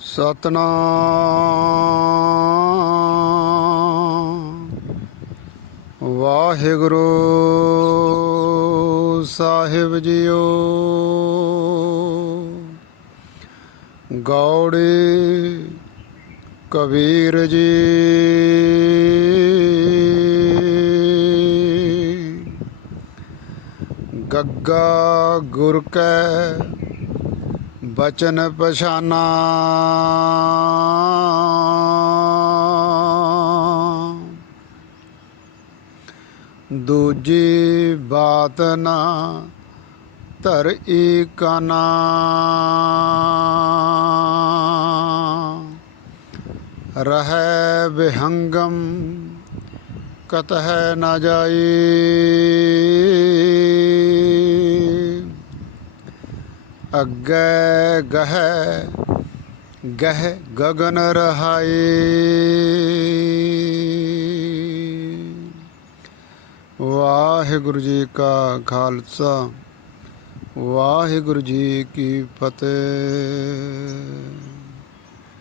ਸਤਨਾਮ। ਵਾਹਿਗੁਰੂ ਸਾਹਿਬ ਜੀਓ। ਗੌੜੀ ਕਬੀਰ ਜੀ। ਗੱਗਾ ਗੁਰ ਕੈ ਬਚਨ ਪਛਾਨਾ। ਦੂਜੀ ਬਾਤ ਨਾ ਧਰ ਈ ਕਾਨਾ ਰਹਿ ਬਿਹੰਗਮ ਕਤਹ ਨਾ ਜਾਈ। ਅੱਗੇ ਗਹਿ ਗਹਿ ਗਗਨ ਰਹਾਈ। ਵਾਹਿਗੁਰੂ ਜੀ ਕਾ ਖਾਲਸਾ ਵਾਹਿਗੁਰੂ ਜੀ ਕੀ ਫਤਿਹ।